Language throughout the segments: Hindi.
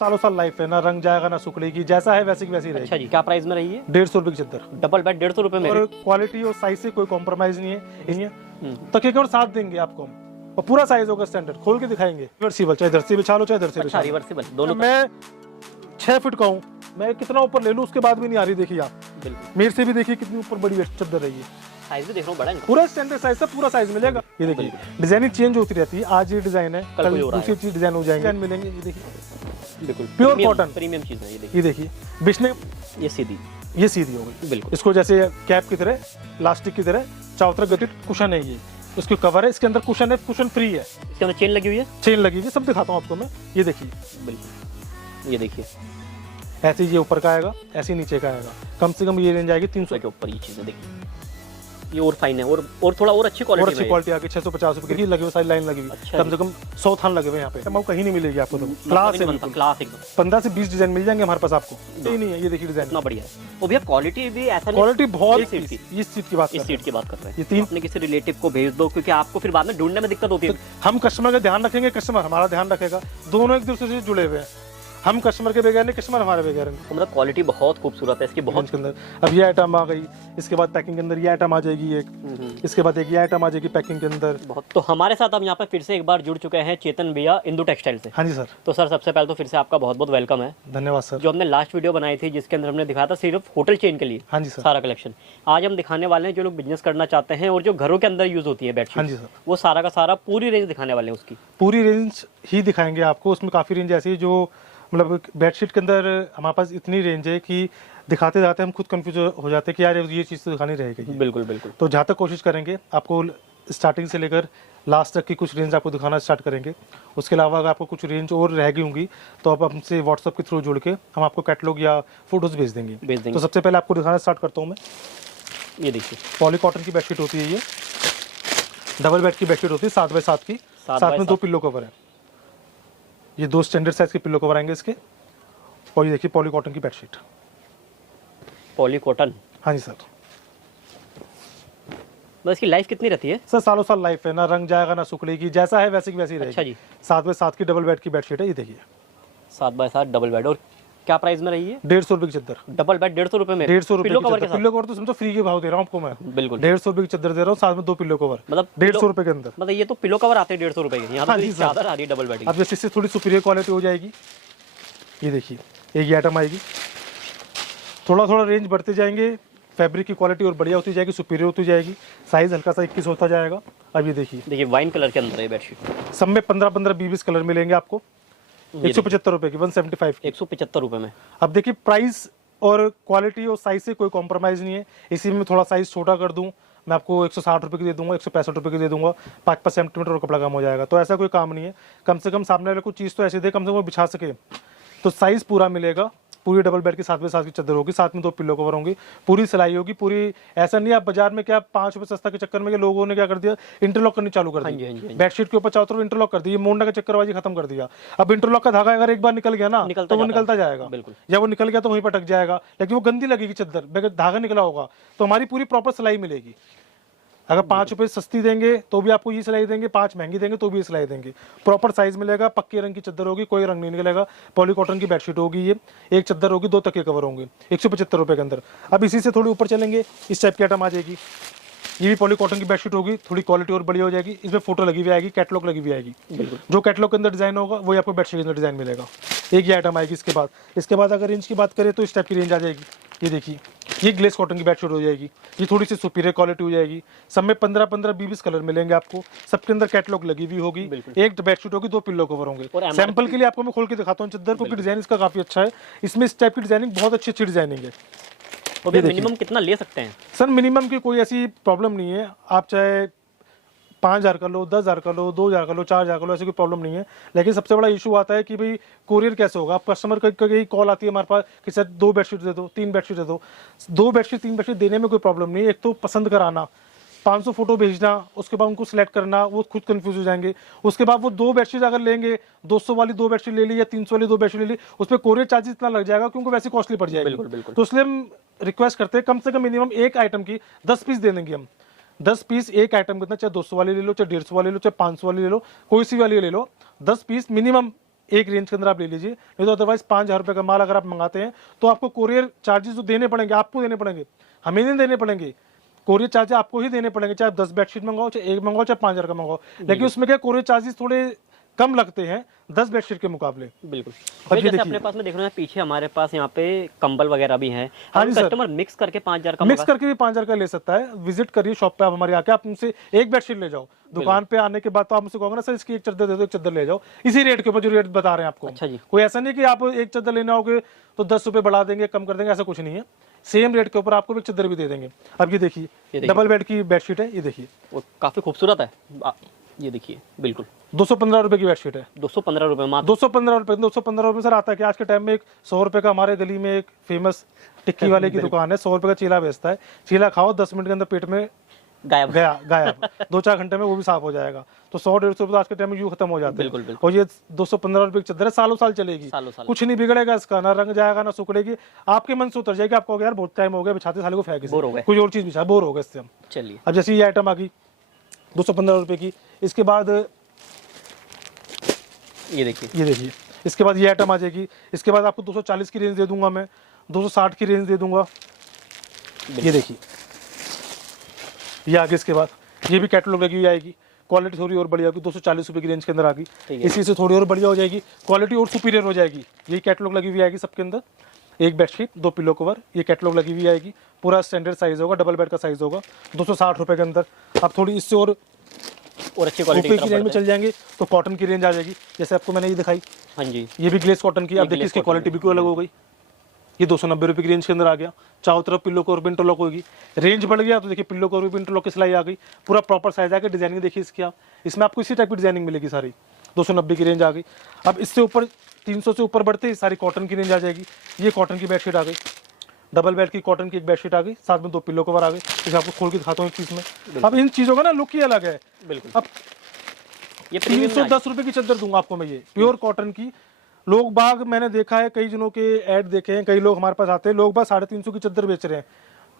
सालों साल लाइफ है, ना रंग जाएगा ना सुखड़ेगी, जैसा है वैसे की वैसी रहेगी। अच्छा जी, क्या प्राइस में रही है? 150 रुपए की चद्दर, डबल बेड 150 रुपए में। और क्वालिटी और साइज से कोई कॉम्प्रोमाइज नहीं है। तकिए के और साथ देंगे आपको हम, और पूरा साइज होगा स्टैंडर्ड, खोल के दिखाएंगे। रिवर्सिबल, चाहे इधर से बिछा लो चाहे इधर से अच्छा, बिछा लो। रिवर्सिबल दोनों। मैं 6 फीट का हूँ, मैं कितना ऊपर ले लूँ उसके बाद भी नहीं आ रही। देखिए आप बिल्कुल, मेरे से भी देखिए कितनी ऊपर बड़ी चद्दर रही है। साइज भी देख रहा हूँ बड़ा है। पूरा स्टैंडर्ड साइज से पूरा साइज मिलेगा। ये देखिए डिजाइनिंग चेंज होती रहती है, आज ये डिजाइन है कल कल कोई और दूसरी आएगा। चीज डिजाइन हो जाएंगे, डिजाइन मिलेंगे। ये देखिए बिल्कुल प्योर प्रीमियम- कॉटन, प्रीमियम चीज है ये। ये देखिए बिछने देखिए ये सीधी, ये सीधी हो गई बिल्कुल इसको जैसे कैप की तरह, प्लास्टिक की तरह चारों तरफ गठित कुशन है। ये उसकी कवर है, इसके अंदर कुशन है, कुशन फ्री है, इसके अंदर चेन लगी हुई है। चेन लगी हुई है, सब दिखाता हूँ आपको मैं। ये देखिए बिल्कुल, ये देखिए ऐसे ये ऊपर का आएगा, ऐसे नीचे का आएगा। कम से कम ये रेंज आएगी 300 के ऊपर। ये चीजें देखिए, ये और फाइन है, और थोड़ा और अच्छी और क्वालिटी अच्छी में। क्वालिटी आगे 650 रुपए की लगी हुई, सारी लाइन लगी हुई, अच्छा कम से कम 100 थान लगे हुए यहाँ पे। अमाउंट कहीं नहीं मिलेगी आपको, तो क्लास है बिल्कुल। क्लास एकदम 15 से 20 डिजाइन मिल जाएंगे हमारे पास आपको। यही नहीं है, ये देखिए डिजाइन, इतना बढ़िया है। वो भैया क्वालिटी भी ऐसा नहीं, क्वालिटी बहुत। इस सीट की, इस चीज की बात इस कर सीट की बात कर रहे हैं। ये तीन- अपने किसी रिलेटिव को भेज दो, क्योंकि आपको फिर बाद में ढूंढने में दिक्कत होती है। हम कस्टमर का ध्यान रखेंगे, कस्टमर हमारा ध्यान रखेगा, दोनों एक दूसरे से जुड़े हुए हैं। हम कस्टमर के बगैर नहीं, कस्टमर हमारे बगैर नहीं। तो मतलब क्वालिटी बहुत खूबसूरत है इसकी, बहुत। के अंदर अब ये आइटम आ गई, इसके बाद पैकिंग के अंदर ये आइटम आ जाएगी एक, इसके बाद एक ये आइटम आ जाएगी पैकिंग के अंदर। बहुत। तो हमारे साथ अब यहाँ पे फिर से एक बार जुड़ चुके हैं चेतन भैया इंदू टेक्सटाइल से। हाँ जी सर, तो सर सबसे पहले तो फिर से आपका बहुत बहुत वेलकम है। धन्यवाद सर। जो हमने लास्ट वीडियो बनाई थी जिसके अंदर हमने दिखाया था सिर्फ होटल चेन के लिए हाँ जी सर, सारा कलेक्शन, आज हम दिखाने वाले हैं जो लोग बिजनेस करना चाहते हैं और जो घरों के अंदर यूज होती है हाँ बेडशीट, जी सर, वो सारा का सारा पूरी रेंज दिखाने वाले हैं उसकी। पूरी रेंज ही दिखाएंगे आपको। उसमें काफ़ी रेंज ऐसी है जो मतलब बेडशीट के अंदर हमारे पास इतनी रेंज है कि दिखाते जाते हम खुद कंफ्यूज हो जाते हैं कि यार ये चीज़ तो दिखानी रहेगी। बिल्कुल बिल्कुल। तो जहाँ तक कोशिश करेंगे आपको स्टार्टिंग से लेकर लास्ट तक की कुछ रेंज आपको दिखाना स्टार्ट करेंगे। उसके अलावा अगर आपको कुछ रेंज और रह गई होंगी तो आप हमसे व्हाट्सअप के थ्रू जुड़ के हम आपको कैटलॉग या फोटोज भेज देंगे। तो सबसे पहले आपको दिखाना स्टार्ट करता हूँ मैं। ये देखिए पॉली कॉटन की बेडशीट होती है, ये डबल बेड की बेडशीट होती है 7 बाय 7 की, साथ में 2 पिल्लो कवर है। ये 2 स्टैंडर्ड साइज के पिल्लो कवर आएंगे इसके। और ये देखिए पॉली कॉटन की बेडशीट, पॉली कॉटन। हाँ जी सर। बस इसकी लाइफ कितनी रहती है? सर सालों साल लाइफ है, ना रंग जाएगा ना सुखड़ेगी, जैसा है वैसे की वैसी रहेगी। अच्छा जी, 7 बाय 7 की डबल बेड की बेडशीट है। ये देखिए 7 बाय 7 डबल बेड। और क्या प्राइस में रही है? 150 रुपए की चद्दर, डबल बेड 150 रुपए में, 150 रुपए पिलो की कवर चद्दर। के साथ। पिल्लो कवर तो समझो फ्री के भाव दे रहा हूँ आपको मैं। बिल्कुल 150 रुपए की चद्दर दे रहा हूँ, साथ में 2 पिल्लो कवर, मतलब 150 रुपए के अंदर। मतलब ये तो पिलो कवर आते हैं 150 रुपए के, यहाँ हाँ तो जी सर। चादर आ रही है डबल बेड की। अब जैसे इससे थोड़ी सुपीरियर क्वालिटी हो जाएगी। ये देखिए एक ये आइटम आएगी, थोड़ा थोड़ा रेंज बढ़ते जाएंगे, फैब्रिक की क्वालिटी और बढ़िया होती जाएगी, सुपीरियर होती जाएगी, साइज हल्का सा 21 होता जाएगा। अब ये देखिए वाइन कलर के अंदर है बेडशीट, सब में 15-15 20 कलर मिलेंगे आपको। 175 रुपए की, 175 की। 175 रुपए में। अब देखिए प्राइस और क्वालिटी और साइज से कोई कॉम्प्रोमाइज़ नहीं है। इसी में थोड़ा साइज छोटा कर दूं मैं आपको 160 रुपए की दे दूंगा, 165 रुपए की दे दूंगा, 5-5 सेंटीमीटर और कपड़ा कम हो जाएगा। तो ऐसा कोई काम नहीं है, कम से कम सामने वाले को चीज़ तो ऐसी दे कम से कम वो बिछा सके। तो साइज पूरा मिलेगा, पूरी डबल बेड की 7 बाय 7 की चद्दर होगी, साथ में 2 पिल्लो कवर होंगी, पूरी सिलाई होगी पूरी। ऐसा नहीं आप बाजार में क्या 5 रुपए सस्ता के चक्कर में लोगों ने क्या कर दिया, इंटरलॉक करनी चालू कर दी, बेडशीट के ऊपर चारों तरफ इंटरलॉक कर दी, मोड़ने का चक्करबाजी खत्म कर दिया। अब इंटरलॉक का धागा अगर एक बार निकल गया ना तो वो निकलता जाएगा, बिल्कुल। या वो निकल गया तो वहीं पर अटक जाएगा, लेकिन वो गंदी लगेगी चद्दर। बगैर धागा निकला होगा तो हमारी पूरी प्रॉपर सिलाई मिलेगी। अगर 5 रुपए सस्ती देंगे तो भी आपको ये सिलाई देंगे, 5 महंगी देंगे तो भी ये सिलाई देंगे। प्रॉपर साइज मिलेगा, पक्के रंग की चद्दर होगी, कोई रंग नहीं निकलेगा। पॉली कॉटन की बेडशीट होगी, ये एक चद्दर होगी, 2 तकिए कवर होंगे, 175 रुपए के अंदर। अब इसी से थोड़ी ऊपर चलेंगे, इस टाइप की आइटम आ जाएगी। ये भी पॉली कॉटन की बेडशीट होगी, थोड़ी क्वालिटी और बढ़िया हो जाएगी। इसमें फोटो लगी हुई आएगी, कैटलॉग लगी हुई आएगी। जो कैटलॉग के अंदर डिजाइन होगा वही आपको बेडशीट के अंदर डिजाइन मिलेगा। एक ये आइटम आएगी। इसके बाद अगर रेंज की बात करें तो इस टाइप की रेंज आ जाएगी। ये देखिए ये ग्लेस कॉटन की बेडशीट हो जाएगी, ये थोड़ी सी सुपीरियर क्वालिटी हो जाएगी। सब में 15-15 20 कलर मिलेंगे आपको, सबके अंदर कैटलॉग लगी हुई होगी। एक बेडशीट होगी, 2 पिल्लो कवर होंगे। सैंपल के लिए आपको मैं खोल के दिखाता हूँ चद्दर, क्योंकि डिजाइन इसका काफी अच्छा है। इसमें इस टाइप की डिजाइनिंग बहुत अच्छी डिजाइनिंग है। तो मिनिमम कितना ले सकते हैं? सर मिनिमम की कोई ऐसी प्रॉब्लम नहीं है, आप चाहे 5,000 कर लो, 10,000 कर लो, 2,000 कर लो, 4,000 कर लो, ऐसी कोई प्रॉब्लम नहीं है। लेकिन सबसे बड़ा इशू आता है कि भाई कोरियर कैसे होगा। आप कस्टमर की कॉल आती है हमारे पास कि सर 2 बेडशीट दे दो, 3 बेडशीट दे दो। 2 बेडशीट 3 बेडशीट देने में कोई प्रॉब्लम नहीं है। एक तो पसंद कराना, 500 फोटो भेजना, उसके बाद उनको सिलेक्ट करना, वो खुद कंफ्यूज हो जाएंगे। उसके बाद वो 2 बेडशीट अगर लेंगे, 200 वाली 2 बेडशीट ले ली या 300 वाली 2 बेडशीट ले ली, उस पर कोरियर चार्जेस इतना लग जाएगा क्योंकि वैसे कॉस्टली पड़ जाएगी। बिल्कुल। तो इसलिए हम रिक्वेस्ट करते हैं कम से कम मिनिमम एक आइटम की 10 पीस दे देंगे हम। 10 पीस एक आइटम कितना, चाहे 200 वाली ले लो, चाहे 150 वाली ले लो, चाहे 500 वाली ले लो, कोई सी वाली ले लो, 10 पीस मिनिमम एक रेंज के अंदर आप ले लीजिए, नहीं तो अदरवाइज 5,000 रुपये का माल अगर आप मंगाते हैं तो आपको कोरियर चार्जेस जो देने पड़ेंगे, आपको देने पड़ेंगे, हमें नहीं देने पड़ेंगे। कोरियर चार्जेस आपको ही देने पड़ेंगे, चाहे आप 10 बेडशीट मंगाओ, चाहे एक मंगाओ, चाहे 5,000 का मंगाओ। लेकिन उसमें क्या कोरियर चार्जेस थोड़े कम लगते हैं 10 बेडशीट के मुकाबले। बिल्कुल। अब ये जैसे देखिए, अपने पास में देख रहे हैं पीछे हमारे पास यहाँ पे कंबल वगैरह भी हैं। हाँ अगर जी सर। कस्टमर मिक्स करके 5,000 का मिक्स मंगा- करके भी 5,000 का ले सकता है। विजिट करिए शॉप पे आप हमारे आके, आप उनसे एक बेडशीट ले जाओ। दुकान पे आने के बाद तो आप मुझसे कहोगे ना सर इसकी एक चादर दे दो, एक चादर ले जाओ, इसी रेट के ऊपर जो रेट बता रहे हैं आपको। अच्छा जी। कोई ऐसा नहीं कि आप एक चादर लेने आओगे तो 10 रुपए बढ़ा देंगे, कम कर देंगे, ऐसा कुछ नहीं है। सेम रेट के ऊपर आपको एक चादर भी दे देंगे। अब ये देखिए डबल बेड की बेडशीट है, ये देखिए वो काफी खूबसूरत है। ये देखिए बिल्कुल 215 रुपए की बेडशीट है। 215 रुपए मात्र। 215 रुपए, 215 रुपए सर आता है कि आज के टाइम में एक 100 रुपए का, हमारे गली में एक फेमस टिक्की वाले की दुकान है, 100 रुपए का चीला बेचता है। चीला खाओ 10 मिनट के अंदर पेट में गायब। गायब 2-4 घंटे में वो भी साफ हो जाएगा। तो 100-150 रुपए आज के टाइम में यूं खत्म हो जाते हैं। बिल्कुल, बिल्कुल। और ये 215 रुपए की चादर है, सालों साल चलेगी, सालों साल। कुछ नहीं बिगड़ेगा इसका, ना रंग जाएगा ना सुखड़ेगी, आपके मन से उतर जाएगी। आपको यार बहुत टाइम हो गया बिछाते, साले को फेंक बोर हो गए। कुछ और चीज बिछा, बोर हो गए इससे हम। चलिए अब जैसे ये आइटम आ गई 215 रुपए की, इसके बाद ये देखिए ये देखिए, इसके बाद ये आइटम आ जाएगी। इसके बाद आपको 240 की रेंज दे दूंगा मैं, 260 की रेंज दे दूंगा। ये देखिए ये आगे, इसके बाद ये भी कैटलॉग लगी हुई आएगी। क्वालिटी थोड़ी और बढ़िया होगी, 240 रुपए की रेंज के अंदर आ गई। ठीक है। इसी से थोड़ी और बढ़िया हो जाएगी, क्वालिटी और सुपीरियर हो जाएगी। ये कैटलॉग लगी हुई आएगी सबके अंदर, एक बेडशीट 2 पिलो कवर, ये कैटलॉग लगी हुई आएगी। पूरा स्टैंडर्ड साइज होगा, डबल बेड का साइज होगा, 260 रुपए के अंदर। अब थोड़ी इससे और अच्छी क्वालिटी ऊपर की रेंज में चल जाएंगे तो कॉटन की रेंज आ जाएगी। जैसे आपको मैंने ये दिखाई, हाँ जी ये भी ग्लेस कॉटन की। अब देखिए इसकी क्वालिटी बिल्कुल अलग हो गई। ये 290 रुपए की रेंज के अंदर आ गया। चारों तरफ पिल्लो कवर भी इंटरलॉक होगी। रेंज बढ़ गया तो देखिए पिल्लो कवर भी इंटरलॉक की सिलाई आ गई। पूरा प्रॉपर साइज आ गया। डिजाइनिंग देखिए इसकी आप, इसमें आपको इसी टाइप की डिजाइनिंग मिलेगी सारी। 290 की रेंज आ गई। अब इससे ऊपर 300 से ऊपर बढ़ते ही सारी कॉटन की रेंज आ जाएगी। ये कॉटन की बेडशीट आ गई, डबल बेड की कॉटन की एक बेडशीट आ गई, साथ में 2 पिल्लो कवर आ गए। इसे आपको खोल के दिखाता हूँ एक चीज में। अब इन चीजों का ना लुक ही अलग है। बिल्कुल। अब ये प्रीमियम 310 रुपए की चादर दूंगा आपको मैं, ये प्योर कॉटन की। लोग बाग मैंने देखा है, कई जनों के ऐड देखे हैं, कई लोग हमारे पास आते हैं, लोग बाग 350 की चादर बेच रहे हैं,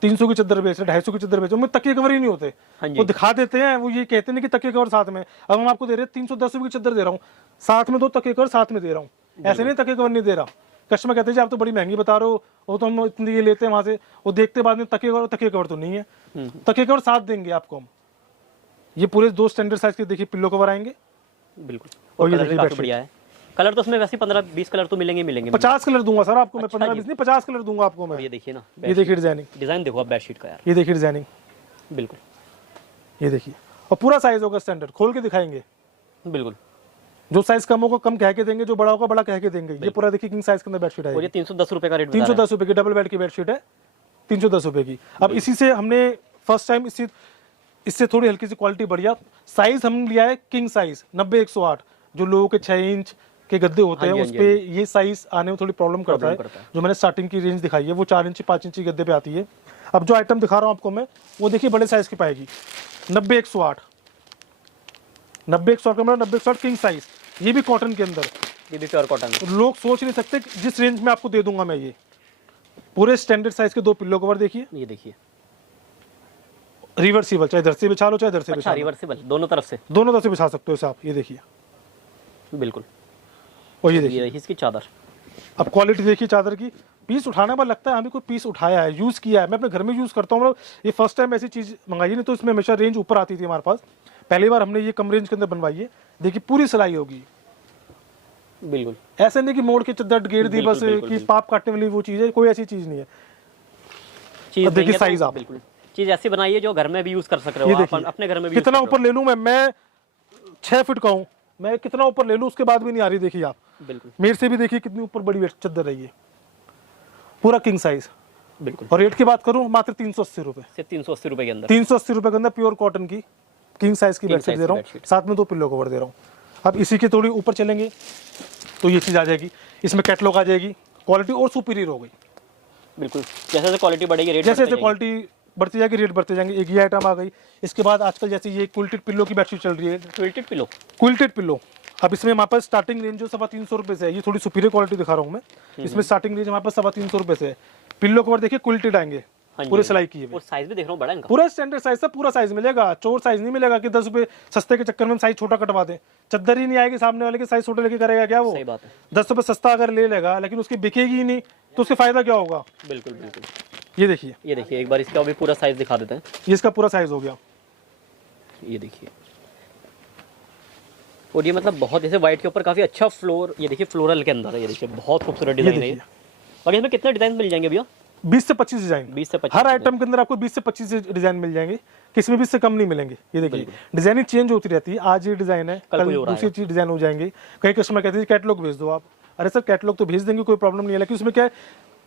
300 की चादर बेच रहे हैं, 250 की चादर बेच रहे हैं। तकिए कवर ही नहीं होते। हाँ जी। वो दिखा देते हैं, वो ये कहते नहीं कि तकिए कवर साथ में। अब हम आपको दे रहे हैं 310 रुपए की चादर दे रहा हूँ, साथ में 2 तकिए कवर साथ में दे रहा हूँ। ऐसे नहीं तकिए कवर नहीं दे रहा। कस्टमर कहते हैं जी आप तो बड़ी महंगी बता रहे हो, वो तो हम इतनी ये लेते हैं वहां से, वो देखते बाद में तकिए कवर तो नहीं है, तकिए कवर साथ देंगे आपको हम। ये पूरे 2 स्टैंडर्ड साइज के देखिए पिल्लो कवर आएंगे। बिल्कुल। और और ये कलर देखिए काफी बेडशीट। बढ़िया है। कलर तो उसमें वैसे 15-20 कलर तो मिलेंगे 50 कलर दूंगा सर आपको मैं, अच्छा 15-20 नहीं 50 कलर दूंगा आपको मैं। ये देखिए ना, ये देखिए डिजाइनिंग, डिजाइन देखो आप बेडशीट का यार। ये देखिए डिजाइनिंग, बिल्कुल ये देखिए। और पूरा साइज होगा स्टैंडर्ड, खोल के दिखाएंगे। बिल्कुल। जो साइज कम होगा कम कह के देंगे, जो बड़ा होगा बड़ा कह के देंगे। ये पूरा देखिए किंग साइज के अंदर बेडशीट और है। ये 310 रुपए का रेट बता रहा है। 310 रुपए की डबल बेड की बेडशीट है, 310 रुपए की। अब इसी से हमने फर्स्ट टाइम इससे थोड़ी हल्की सी क्वालिटी बढ़िया साइज हम लिया है, किंग साइज 90-108। जो लोगों के 6 इंच के गद्दे होते हैं उस पे ये साइज आने में थोड़ी प्रॉब्लम करता है। जो मैंने स्टार्टिंग की रेंज दिखाई है वो 4 इंच 5 इंच गद्दे पे आती है। अब जो आइटम दिखा रहा हूँ आपको मैं, वो देखिए बड़े साइज की पाएगी, 90-108 का मतलब 90-108 किंग साइज। ये भी कॉटन के अंदर, ये भी प्योर कॉटन। लोग सोच नहीं सकते जिस रेंज में आपको दे दूंगा मैं। ये पूरे स्टैंडर्ड साइज के 2 पिल्लो कवर देखिए, ये देखिए रिवर्सिबल, चाहे इधर से बिछा लो चाहे इधर से अच्छा बिछा लो, रिवर्सिबल दोनों तरफ से। दोनों तरफ से बिछा सकते हो इसे आप। ये देखिए, बिल्कुल। और ये देखिए ये इसकी चादर, अब क्वालिटी देखिए चादर की। पीस उठाने पर लगता है हमें कोई पीस उठाया है, यूज किया है। मैं अपने घर में यूज करता हूँ, मतलब ये फर्स्ट टाइम ऐसी चीज मंगाई, नहीं तो इसमें हमेशा रेंज ऊपर आती थी हमारे पास। पहली बार हमने ये कम रेंज के अंदर बनवाई है। देखिए पूरी सिलाई होगी, बिल्कुल। ऐसे नहीं कि मोड़ के चद्दर गेर दी बिल्कुल, बस बिल्कुल, कि बिल्कुल। पाप काटने वाली वो चीज है, कोई ऐसी चीज नहीं है। चीज अब देखिए देंगे तो साइज आप, बिल्कुल चीज ऐसी बनाइए जो घर में भी यूज कर सक रहे ये हो आप, देखिए अपने घर में भी use कितना कर ऊपर ले लूं मैं 6 फीट का हूं, मैं कितना ऊपर ले लूं उसके बाद भी नहीं आ रही। देखिए आप, रहे हो। बिल्कुल मेरे से भी देखिए कितनी ऊपर बड़ी चद्दर है ये, पूरा किंग साइज। बिल्कुल। और रेट की बात करूं मात्र 380 रुपए, सिर्फ 380 रुपए के अंदर 380 रुपए के अंदर प्योर कॉटन की किंग साइज की King बेडशीट size दे रहा की हूँ, bedsheet। साथ में 2 पिल्लो कवर दे रहा हूँ। अब इसी के थोड़ी ऊपर चलेंगे तो ये चीज आ जाएगी, इसमें कैटलॉग आ जाएगी, क्वालिटी और सुपीरियर हो गई। बिल्कुल। जैसे जैसे क्वालिटी बढ़ेगी रेट जैसे जैसे क्वालिटी बढ़ती जाएगी रेट बढ़ते जाएंगे। एक ये आइटम आ गई। इसके बाद आजकल जैसे ये क्विल्टेड पिल्लो की बेडशीट चल रही है, क्विल्टेड पिलो। Quilted pillow. अब इसमें हमारे पास स्टार्टिंग रेंज जो 350 रुपए से है, ये थोड़ी सुपीरियर क्वालिटी दिखा रहा हूँ मैं। इसमें स्टार्टिंग रेंज हमारे पास 350 रुपए से है। पिल्लो कवर देखिए क्विल्टेड आएंगे, हाँ जी, पूरे हाँ जी। सिलाई की है और साइज भी देख रहा हूँ बड़ा है इनका। पूरा स्टैंडर्ड साइज, पूरा साइज मिलेगा। चोर साइज नहीं मिलेगा कि 10 रुपए सस्ते के चक्कर में साइज छोटा कटवा दें। चद्दर ही नहीं आएगी सामने वाले के साइज छोटे लेके करेगा क्या वो? सही बात है। 10 रुपए सस्ता अगर ले लेगा लेकिन उसकी बिकेगी ही नहीं तो उससे फायदा क्या होगा? बिल्कुल बिल्कुल। ये देखिए, ये देखिए एक बार इसका भी पूरा साइज दिखा देते हैं। ये इसका पूरा साइज हो गया। ये देखिए, और ये मतलब बहुत जैसे व्हाइट के ऊपर काफी अच्छा फ्लोर, ये देखिए फ्लोरल के अंदर है। ये देखिए बहुत खूबसूरत ये डिजाइन है ये। देखिए और इसमें कितने डिजाइन मिल जाएंगे भैया? 20 से 25 डिजाइन, 20 से 25 हर आइटम के अंदर आपको 20 से 25 डिजाइन मिल जाएंगे, किसी में भी इससे कम नहीं मिलेंगे। ये देखिए डिजाइनिंग चेंज होती रहती है, आज ये डिजाइन है कल कल कोई और दूसरी आएगा। चीज डिजाइन हो जाएंगे। कई कस्टमर कहते हैं कैटलॉग भेज दो आप। अरे सर कैटलॉग तो भेज देंगे, कोई प्रॉब्लम नहीं है, लेकिन उसमें क्या है,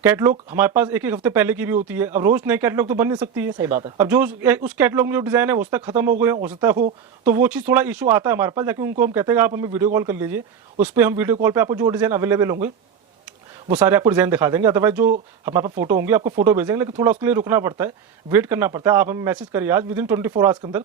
कैटलॉग हमारे पास एक एक हफ्ते पहले की भी होती है। अब रोज नई कैटलॉग तो बन नहीं सकती है। सही बात है। अब जो उस कैटलॉग में जो डिजाइन है वो तक खत्म हो गए हो सकता है हो, तो वो चीज थोड़ा इशू आता है हमारे पास, लेकिन उनको हम कहते हैं आप हमें वीडियो कॉल कर लीजिए, उस पर हम वीडियो कॉल पे आपको जो डिजाइन अवेलेबल होंगे वो सारे आपको डिजाइन दिखा देंगे। अदरवाइज जो हमारे पास फोटो होंगी आपको फोटो भेजेंगे, लेकिन थोड़ा उसके लिए रुकना पड़ता है, वेट करना पड़ता है। आप हमें मैसेज करिए आज, विद इन 24 आवर्स के अंदर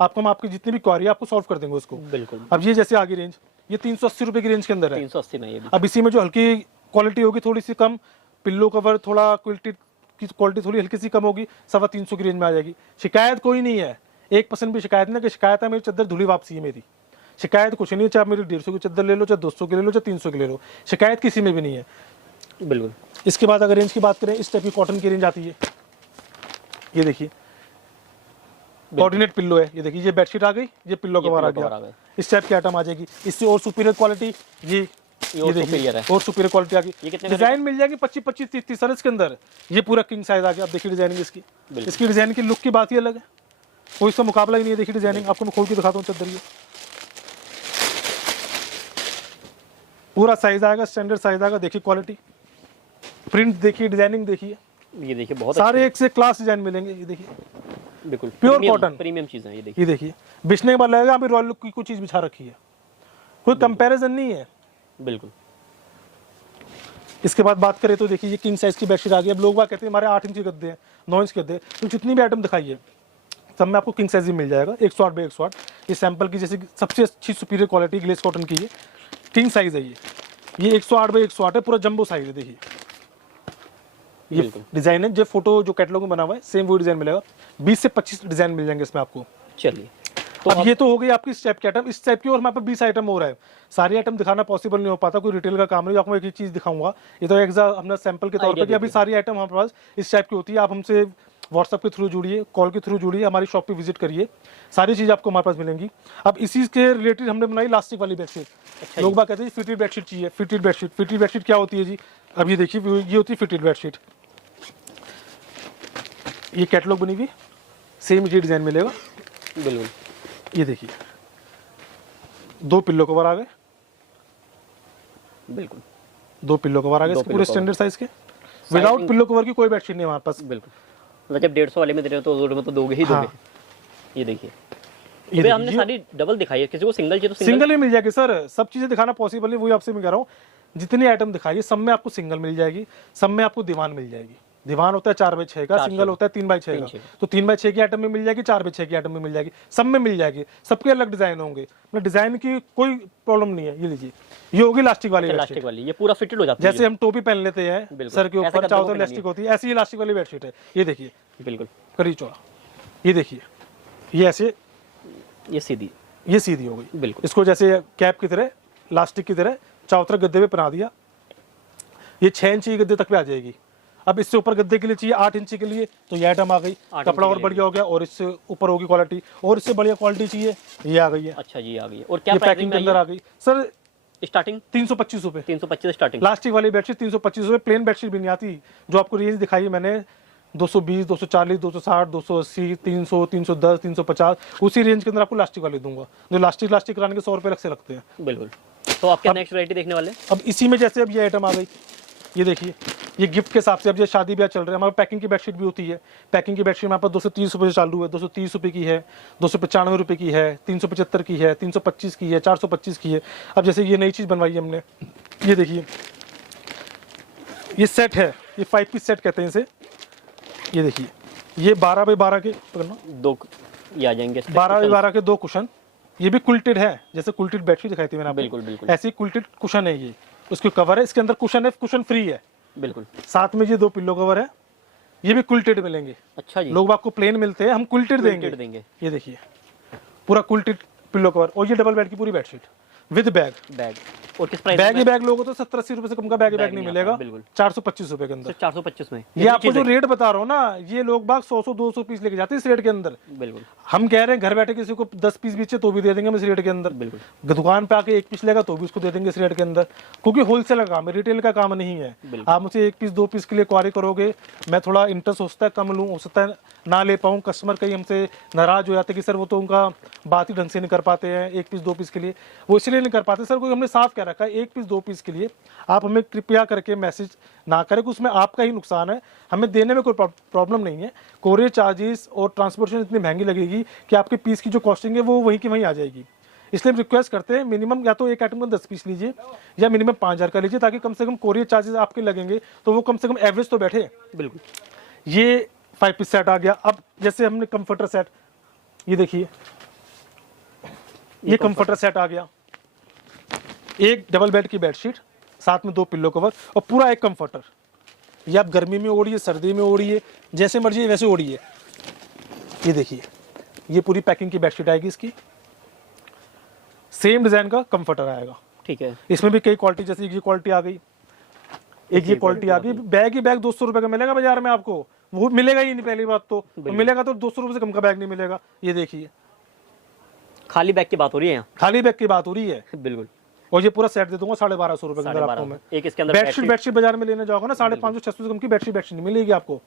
आपको हम आपकी जितनी भी क्वारी है आपको सॉल्व कर देंगे उसको। बिल्कुल। अब ये जैसे आगे रेंज, ये 380 रुपए की रेंज के अंदर है। 380 में ये भी। अब इसी में जो हल्की क्वालिटी होगी थोड़ी सी कम, पिल्लो कवर थोड़ा क्वालिटी की क्वालिटी थोड़ी हल्की सी कम होगी, 350 की रेंज में आ जाएगी। शिकायत कोई नहीं है, 1% भी शिकायत नहीं कि शिकायत है मेरी चादर धुली वापसी है मेरी। शिकायत कुछ नहीं है, चाहे आप मेरी 150 की चादर ले लो, चाहे 200 की ले लो, चाहे 300 की ले लो, शिकायत किसी में भी नहीं है। बिल्कुल। इसके बाद अगर रेंज की बात करें, इस टाइप की कॉटन की रेंज आती है। ये देखिए कोऑर्डिनेट पिल्लो है। ये देखिए ये बेडशीट आ गई, ये पिल्लो कवर आ pillow cover आ गया, गया। इस टाइप की आइटम आ जाएगी। इससे और सुपीरियर क्वालिटी ये और देखिए, superior है। और सुपीरियर क्वालिटी आ ये गई। कितने का डिजाइन मिल जाएगी 25 30 सर इसके अंदर। ये पूरा किंग साइज आ गया। आप देखिए डिजाइनिंग इसकी, बिल्कुल। इसकी डिजाइनिंग की लुक की बात ही अलग है, कोई इसका मुकाबला ही नहीं है। देखिए डिजाइनिंग आपको मैं खोल के दिखाता हूँ चादर, ये पूरा साइज आएगा, स्टैंडर्ड साइज आएगा। देखिए क्वालिटी, प्रिंट देखिए, डिजाइनिंग देखिए, ये देखिए बहुत सारे एक से क्लास डिजाइन मिलेंगे। ये देखिए अच्छे। बिल्कुल प्योर प्रीमियम- कॉटन। प्रीमियम चीज़ है ये देखिए। ये देखिए बिछने के बाद लगेगा अभी रॉयल लुक की कोई चीज बिछा रखी है, कोई कंपैरिजन नहीं है। बिल्कुल। इसके बाद बात करें तो देखिए ये किंग साइज की बेडशीट आ गई। अब लोग बात कहते हैं हमारे 8 इंच के गद्दे हैं, 9 इंच के गद्दे हैं, तो जितनी भी आइटम दिखाइए सब में आपको किंग साइज ही मिल जाएगा, 108 बाई 108। ये सैंपल की जैसे सबसे अच्छी सुपीरियर क्वालिटी ग्लेस कॉटन की है, किंग साइज है ये 108 बाई 108 है, पूरा जंबो साइज है। देखिए ये बिल्कुल। डिजाइन है, जो फोटो जो कैटलॉग में बना हुआ है सेम वो डिजाइन मिलेगा। 20 से 25 डिजाइन मिल जाएंगे इसमें आपको। चलिए तो अब ये तो हो गई आपकी इस टाइप की आइटम, इस टाइप की और हमारे पास 20 आइटम हो रहा है। सारी आइटम दिखाना पॉसिबल नहीं हो पाता, कोई रिटेल का काम नहीं। आपको एक ही चीज दिखाऊंगा, ये तो हमने सैंपल के तौर Idea पर कि अभी सारी आइटम हमारे पास इस टाइप की होती है। आप हमसे व्हाट्सएप के थ्रू जुड़िए, कॉल के थ्रू जुड़िए, हमारी शॉप पे विजिट करिए, सारी चीज़ आपको हमारे पास मिलेंगी। अब इसी के रिलेटेड हमने बनाई इलास्टिक वाली बेडशीट। अच्छा लोग बात कहते हैं फिटेड बेडशीट चाहिए, फिटेड बेडशीट। फिटेड बेडशीट क्या होती है जी? अब ये देखिए ये होती है फिटेड बेडशीट। ये कैटलॉग बनी हुई, सेम ये डिजाइन मिलेगा। बिल्कुल। ये देखिए 2 पिल्लो कवर आ गए, बिल्कुल। 2 पिल्लो कवर आ गए, दो पूरे pillow cover। स्टैंडर्ड साइज के। विदाउट पिल्लो कवर की कोई बेडशीट नहीं है हमारे पास। बिल्कुल, मतलब जब 150 वाले में दे रहे हो तो रोड में तो दोगे ही हाँ। दोगे। ये देखिए ये भैया हमने देखिए, सारी डबल दिखाई है, किसी को सिंगल चाहिए तो सिंगल। सिंगल ही मिल जाएगी सर, सब चीजें दिखाना पॉसिबल नहीं, वही आपसे मैं कह रहा हूँ। जितनी आइटम दिखाइए सब में आपको सिंगल मिल जाएगी, सब में आपको दीवान मिल जाएगी। दीवान होता है 4 बाई 6 का, 4 सिंगल होता है 3 बाई 6 3 का। 6 तो 3 बाई 6 की आइटम में मिल जाएगी, 4 बाई 6 की आइटम में मिल जाएगी, सब में मिल जाएगी। सबके अलग डिजाइन होंगे, मतलब डिजाइन की कोई प्रॉब्लम नहीं है। ये लीजिए, ये होगी इलास्टिक वाली बेडशीट। इलास्टिक वाली, ये पूरा फिटेड हो जाता है। जैसे हम टोपी पहन लेते हैं बिल्कुल। सर के ऐसे ऊपर, गद्दों चाहो को तो पहनानी इलास्टिक होती है, ऐसी इलास्टिक वाली बेडशीट है। ये देखिए बिल्कुल। करी चौड़ा, ये देखिए ये ऐसे, ये सीधी, ये सीधी हो गई। बिल्कुल। इसको जैसे कैप की तरह, इलास्टिक की तरह चारों तरफ गद्दे पे पहना दिया। ये 6 इंच की गद्दे तक पे आ जाएगी। अब इससे ऊपर गद्दे के लिए चाहिए 8 इंच के लिए, तो ये आइटम आ गई। 8 कपड़ा इंच और के बढ़िया हो गया, और इससे ऊपर होगी क्वालिटी, और इससे बढ़िया क्वालिटी चाहिए, ये आ गई है। अच्छा जी आ गई है। और क्या ये प्राइसिंग पैकिंग के में अंदर आ गई सर, स्टार्टिंग 325 रुपए। 325 स्टार्टिंग। प्लास्टिक वाली बेडशीट 325 रुपए। प्लेन बेडशीट भी नहीं आती, जो आपको रेंज दिखाई मैंने 220, 240, 260, 280, 300, 310, 350, उसी रेंज के अंदर आपको लास्टिक वाली दूंगा। जो लास्टिक कराने के 100 रुपए अलग से लगते हैं। बिल्कुल। तो आप क्या नेक्स्ट वैरायटी देखने वाले हैं? अब इसी में जैसे अब ये आइटम आ गई, ये देखिए ये गिफ्ट के हिसाब से, अब ये शादी ब्याह चल रहे हैं, हमारे पैकिंग की बेडशीट भी होती है। पैकिंग की बेडशीट हमारे पास 230 रुपये से चालू है, 230 रुपये की है, 295 रुपये की है, 375 की है, 325 की है, 425 की है। अब जैसे ये नई चीज़ बनवाई है हमने, ये देखिए ये सेट है, ये 5 पीस सेट कहते हैं इसे। ये देखिए ये 12 बाई 12 के, पकड़ना, दो ये आ जाएंगे 12 बाई 12 के 2 कुशन। ये भी कुल्टेड है, जैसे कुल्टेड बेडशीट दिखाई थी मैंने आपको, बिल्कुल बिल्कुल ऐसी कुल्टेड कुशन है ये। उसके कवर है, इसके अंदर कुशन है, कुशन फ्री है। बिल्कुल। साथ में ये 2 पिल्लो कवर है, ये भी क्विल्टेड मिलेंगे। अच्छा जी, लोग आपको प्लेन मिलते हैं, हम क्विल्टेड Quilted देंगे। ये देखिए पूरा क्विल्टेड पिल्लो कवर, और ये डबल बेड की पूरी बेडशीट विद बैग। बैग और किस प्राइस बैग ही बैग लोगों तो 70-80 रुपए से कम का बैग ही बैग नहीं नहीं मिलेगा। आता, बिल्कुल। 425 रुपए के अंदर। सिर्फ 425 में ये आपको जो रेट बता रहा हूँ ना, ये लोग बाग 100-200 पीस लेके जाते हैं इस रेट के अंदर। बिल्कुल हम कह रहे हैं घर बैठे किसी को 10 पीस बेचे तो भी दे देंगे हम इस रेट के अंदर। बिल्कुल दुकान पे आके 1 पीस लेगा तो भी उसको दे देंगे इस रेट के अंदर, क्योंकि होलसेल का काम है, रिटेल का काम नहीं है। बिल्कुल। आप मुझसे 1 पीस 2 पीस के लिए क्वारी करोगे, मैं थोड़ा इंटरेस्ट हो सकता है कम लूँ, हो सकता है ना ले पाऊँ। कस्टमर कहीं हमसे नाराज हो जाते कि सर वो तो उनका बात ही ढंग से नहीं कर पाते हैं 1 पीस 2 पीस के लिए, वो इसलिए नहीं कर पाते सर, कोई हमने साफ कह रखा है 1 पीस 2 पीस के लिए आप हमें कृपया करके मैसेज ना करें, कि उसमें आपका ही नुकसान है, हमें देने में कोई प्रॉब्लम नहीं है। कोरियर चार्जेस और ट्रांसपोर्टेशन इतनी महंगी लगेगी कि आपके पीस की जो कॉस्टिंग है वो वहीं की वहीं आ जाएगी। इसलिए हम रिक्वेस्ट करते हैं मिनिमम या तो एक आइटम का 10 पीस लीजिए या मिनिमम 5000 का लीजिए, ताकि कम से कम कोरियर चार्जेस आपके लगेंगे तो वो कम से कम एवरेज तो बैठे। बिल्कुल। ये 5 पीस सेट आ गया। अब जैसे हमने कंफर्टर सेट, ये देखिए ये कंफर्टर सेट आ गया, एक डबल बेड की बेडशीट, साथ में 2 पिल्लो कवर और पूरा एक कंफर्टर। ये आप गर्मी में ओढ़िए, सर्दी में ओढ़िए, जैसे मर्जी वैसे ओढ़िए। ये देखिए ये पूरी पैकिंग की बेडशीट आएगी, इसकी सेम डिजाइन का कंफर्टर आएगा। ठीक है, इसमें भी कई क्वालिटी, जैसे ये क्वालिटी आ गई, एक ये क्वालिटी आ गई। बैग ही बैग 200 रुपए का मिलेगा बाजार में आपको, वो मिलेगा ही नहीं पहली बात तो मिलेगा तो 200 रुपए से कम का बैग नहीं मिलेगा। ये देखिए खाली बैग की बात हो रही है यहाँ। खाली बैग की बात हो रही है। बिल्कुल। और ये पूरा सेट दे दूंगा 1250 रुपए के अंदर आपको मैं। एक इसके अंदर बेडशीट बाजार में लेने जाओगे ना 550-600 से कम की बेडशीट नहीं मिलेगी आपको।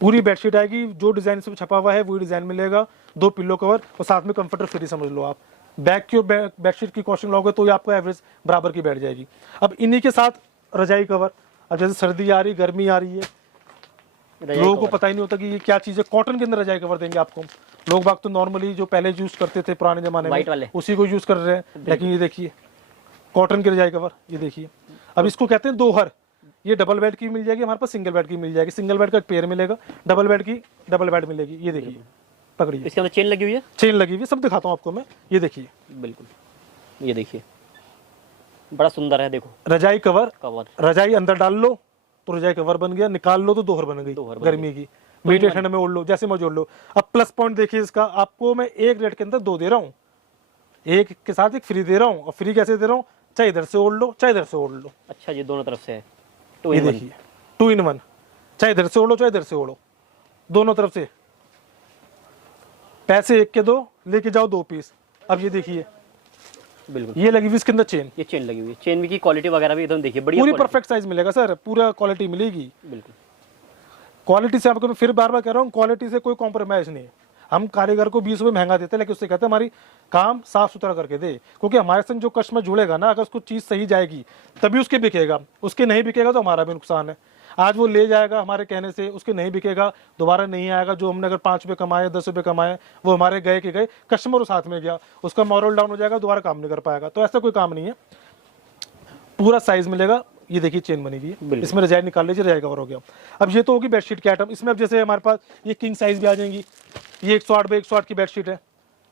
पूरी बेडशीट आएगी, जो डिजाइन इसमें छपा हुआ है वही डिजाइन मिलेगा, 2 पिल्लो कवर और साथ में कंफर्टर फ्री समझ लो आप। बैग की और बेडशीट की कॉस्टिंग लोगे तो ये आपको एवरेज बराबर की बैठ जाएगी। अब इन्हीं के साथ रजाई कवर, अब जैसे सर्दी आ रही, गर्मी आ रही है, लोगों को पता ही नहीं होता कि ये क्या चीज है। कॉटन के अंदर रजाई कवर देंगे आपको। लोग बाग तो नॉर्मली जो पहले यूज करते थे पुराने जमाने में उसी को यूज कर रहे हैं, लेकिन ये देखिए कॉटन की रजाई कवर, ये देखिए। अब इसको कहते हैं दोहर। ये डबल बेड की मिल जाएगी हमारे पास, सिंगल बेड की मिल जाएगी। सिंगल बेड का एक पेयर मिलेगा, डबल बेड की डबल बेड मिलेगी। ये देखिए पकड़िए, इसके अंदर चेन लगी हुई है, चेन लगी हुई है, सब दिखाता हूँ आपको मैं। ये देखिए बिल्कुल, ये देखिए बड़ा सुंदर है। देखो रजाई कवर, कवर, रजाई अंदर डाल लो तो रजाई कवर बन गया, निकाल लो तो दोहर बन गई गर्मी की। मीठे ठंड में ओढ़ लो, जैसे मैं जोड़ लो। अब प्लस पॉइंट देखिए इसका, आपको मैं एक रेट के अंदर 2 दे रहा हूँ, एक के साथ एक फ्री दे रहा हूँ। और फ्री कैसे दे रहा हूँ, चाहे इधर से ओढ़ लो चाहे इधर से ओढ़ लो। अच्छा जी, दोनों तरफ से है, ये देखिए 2 in 1, चाहे इधर से ओढ़ो चाहे इधर से ओढ़ो, दोनों तरफ से। पैसे एक के दो, लेके जाओ 2 पीस। अब ये देखिए बिल्कुल, ये लगी हुई इसके अंदर चेन, ये चेन लगी हुई है। चेन की क्वालिटी वगैरह भी एकदम देखिए बढ़िया, पूरी परफेक्ट साइज मिलेगा सर, पूरा क्वालिटी मिलेगी। बिल्कुल, क्वालिटी से आपको मैं फिर बार बार कह रहा हूँ, क्वालिटी से कोई कॉम्प्रोमाइज नहीं है। हम कारीगर को 20 रुपए महंगा देते हैं, लेकिन उससे कहते हैं हमारी काम साफ सुथरा करके दे, क्योंकि हमारे संग जो कस्टमर जुड़ेगा ना, अगर उसको चीज सही जाएगी तभी उसके बिकेगा, उसके नहीं बिकेगा तो हमारा भी नुकसान है। आज वो ले जाएगा हमारे कहने से, उसके नहीं बिकेगा, दोबारा नहीं आएगा। जो हमने अगर 5 रुपये कमाए 10 रुपये कमाए, वो हमारे गए के गए, कस्टमर साथ में गया, उसका मॉरल डाउन हो जाएगा, दोबारा काम नहीं कर पाएगा। तो ऐसा कोई काम नहीं है, पूरा साइज मिलेगा। ये देखिए चेन बनी हुई है, इसमें रजाई निकाल लीजिए, रजाई कवर हो गया। अब ये तो होगी बेडशीट की आइटम। इसमें अब जैसे हमारे पास ये किंग साइज भी आ जाएंगी। ये 108 बाई 108 की बेडशीट है,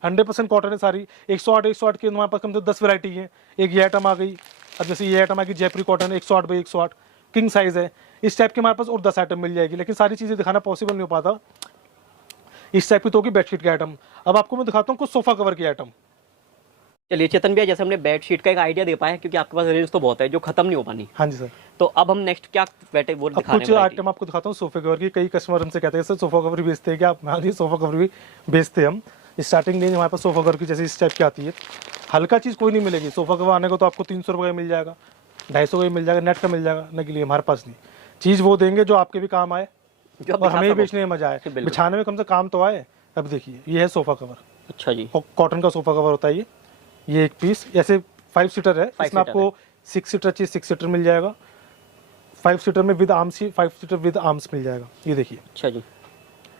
100% कॉटन है सारी। 108 की हमारे पास कम से कम 10 वैरायटी है। एक ये आइटम आ गई। अब जैसे ये आइटम आ गई जयपुरी कॉटन, 108 बाई 108 किंग साइज है। इस टाइप के हमारे पास और 10 आइटम मिल जाएगी, लेकिन सारी चीजें दिखाना पॉसिबल नहीं हो पाता। इस टाइप की तो होगी बेडशीट की आइटम। अब आपको मैं दिखाता हूँ कुछ सोफा कवर की आइटम। चलिए चेतन भैया, जैसे हमने बेडशीट का एक आइडिया दे पाया, क्योंकि आपके पास रेंज तो बहुत है जो खत्म नहीं हो पानी। हाँ जी सर। तो अब हम नेक्स्ट क्या बैठे वो अब कुछ आइटम आपको दिखाता हूँ सोफे कवर की। कई कस्टमर हमसे कहते हैं सर सोफा कवर भी बेचते हैं क्या आप? हाँ जी, सोफा कवर भी बेचते हैं हम। स्टार्टिंग रेंज हमारे पास सोफा कवर की जैसे इस टाइप की आती है। हल्का चीज़ कोई नहीं मिलेगी। सोफा कवर आने को तो आपको 300 रुपये का मिल जाएगा, 250 का मिल जाएगा, नेट का मिल जाएगा। न के लिए हमारे पास नहीं, चीज़ वो देंगे जो आपके भी काम आए और हमें भी बेचने में मजा आए, बिछाने में कम से काम तो आए। अब देखिए ये है सोफा कवर। अच्छा जी, कॉटन का सोफा कवर होता है ये एक पीस। ऐसे 5 सीटर है, इसमें आपको 6 सीटर चाहिए 6 सीटर मिल जाएगा। 5 सीटर में विद आर्म्स ही 5 सीटर विद आर्म्स मिल जाएगा। ये देखिए अच्छा जी,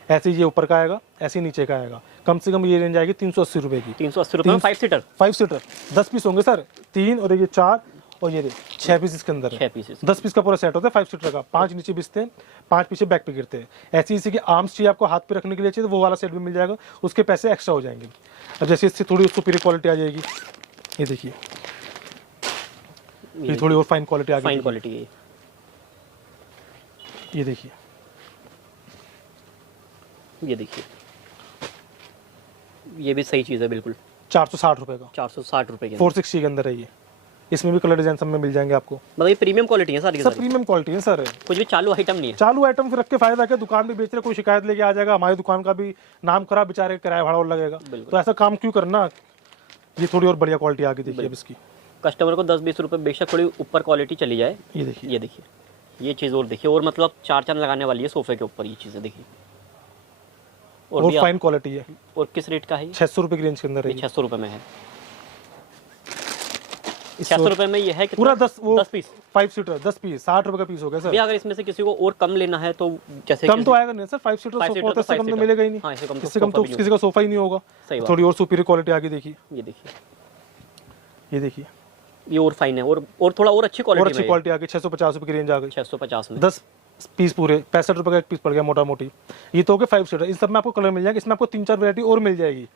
ऐसे ये ऊपर का आएगा, ऐसे नीचे का आएगा। कम से कम ये रेंज आएगी 380 रुपए की। 380 रुपये में 5 सीटर। 5 सीटर 10 पीस होंगे सर, 3 और ये 4 और ये 6 पीस इसके अंदर 6 पीसेस, 10 पीस का पूरा सेट होता है 5 सीटर का। 5 नीचे बिछते हैं, 5 पीछे बैक पे गिरते हैं। ऐसी इसी के आर्म्स चाहिए आपको हाथ पे रखने के लिए चाहिए तो वो वाला सेट भी मिल जाएगा, उसके पैसे एक्स्ट्रा हो जाएंगे। अब जैसे इससे थोड़ी सुपीरियर क्वालिटी आ जाएगी। ये देखिए ये थोड़ी और फाइन क्वालिटी आ गई। फाइन क्वालिटी है। ये देखिए ये देखिए, ये भी सही चीज़ है बिल्कुल। 460 रुपए का, 460 रुपए के, 460 के अंदर है ये। इसमें भी कलर डिजाइन सब में मिल जाएंगे आपको। मतलब ये प्रीमियम क्वालिटी है सारी की सब सारी, प्रीमियम क्वालिटी है सर। कुछ भी चालू आइटम नहीं है। चालू आइटम फिर रख के फायदा क्या, दुकान भी बेच रहे, कोई शिकायत लेके आ जाएगा, हमारी दुकान का भी नाम खराब, बेचारे किराया भाड़ा और लगेगा। तो ऐसा काम क्यों करना। ये थोड़ी और बढ़िया क्वालिटी आगे देखिए अब इसकी। कस्टमर को 10-20 रुपए बेशक थोड़ी ऊपर क्वालिटी चली जाए। ये देखिए, ये देखिए, ये चीज़ और देखिए, और मतलब चार चांद लगाने वाली है सोफे के ऊपर ये चीज़ें देखिए। और भी फाइन क्वालिटी है। और किस रेट का है ये? 600 रुपए की रेंज के अंदर है। 600 रुपए में है। 600 रुपए में ये है कि पूरा 10 पीस, 5 सीटर 10 पीस 60 रुपए का पीस हो गया सर। भी अगर इसमें से किसी को और कम लेना है तो जैसे कम तो आएगा नहीं सर, 5 सीटर सोफा होता है, इससे कम तो मिलेगा ही नहीं। हाँ, इससे कम तो इससे कम तो किसी का सोफा ही नहीं होगा। सही बात। थोड़ी और सुपीरियर क्वालिटी आगे देखिए। ये देखिए, ये देखिए, ये और फाइन है, और थोड़ा और अच्छी और क्वालिटी अच्छी क्वालिटी आगे 650 रुपए की रेंज आ गई। 650 में 10 पीस पूरे 65 रुपए का एक पीस पड़ गया मोटा मोटी। ये तो हो गया 5 सीटर। इस सब में आपको कलर मिल जाएगा। इसमें आपको 3-4 वैरायटी और मिल जाएगी।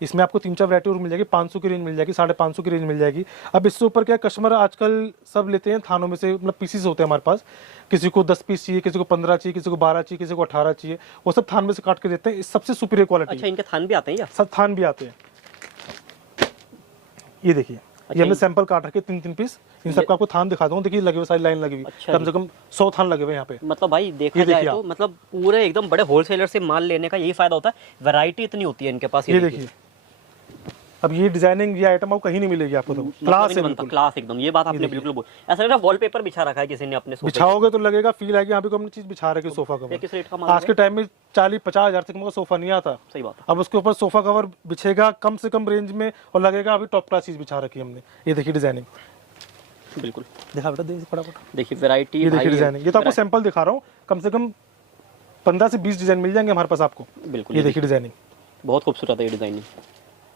इसमें आपको 3-4 वैरायटी और मिल जाएगी। 500 की रेंज मिल जाएगी, 550 की रेंज मिल जाएगी। अब इससे ऊपर क्या, कस्टमर आजकल सब लेते हैं थानों में से, मतलब पीसीस होते हैं हमारे पास। किसी को 10 पीस चाहिए, किसी को 15 चाहिए, किसी को 12 चाहिए, किसी को 18 चाहिए, वो सब थान में से काट के देते हैं। इस सबसे सुपीरियर क्वालिटी। अच्छा, इनके थान भी आते हैं या? सब थान भी आते हैं। ये देखिए, ये हमने सैंपल काट रखे 3-3 पीस। इन सबका आपको थान दिखा दूं। देखिए लगे हुए, सारी लाइन लगी हुई, अच्छा, कम से कम 100 थान लगे हुए यहाँ पे। मतलब भाई देखा जाए तो मतलब पूरे एकदम बड़े होलसेलर से माल लेने का यही फायदा होता है, वैरायटी इतनी होती है इनके पास। ये देखिए, अब ये डिजाइनिंग, ये आइटम आपको कहीं नहीं मिलेगी आपको। तो क्लास है बिल्कुल, क्लास एकदम। ये बात आपने बिल्कुल बोल, ऐसा लग रहा है वॉलपेपर बिछा रखा है किसी ने अपने सोफे। बिछाओगे तो लगेगा, फील आएगी यहाँ पे हमने चीज बिछा रखी सोफा कवर। किस रेट का माल? आज के टाइम में 40-50 हजार से कम का सोफा नहीं आता। सही बात है। अब उसके ऊपर सोफा कवर बिछेगा कम से कम रेंज में, और लगेगा अभी टॉप क्लास चीज बिछा रखी है हमने। ये देखिए डिजाइनिंग, बिल्कुल दिखा बेटा, देखिए फटाफट। देखिए वैरायटी, ये देखिए डिजाइनिंग। ये तो आपको सैंपल दिखा रहा हूँ, कम से कम 15 से 20 डिजाइन मिल जाएंगे हमारे पास आपको। बिल्कुल, ये देखिए डिजाइनिंग, बहुत खूबसूरत है ये डिजाइनिंग।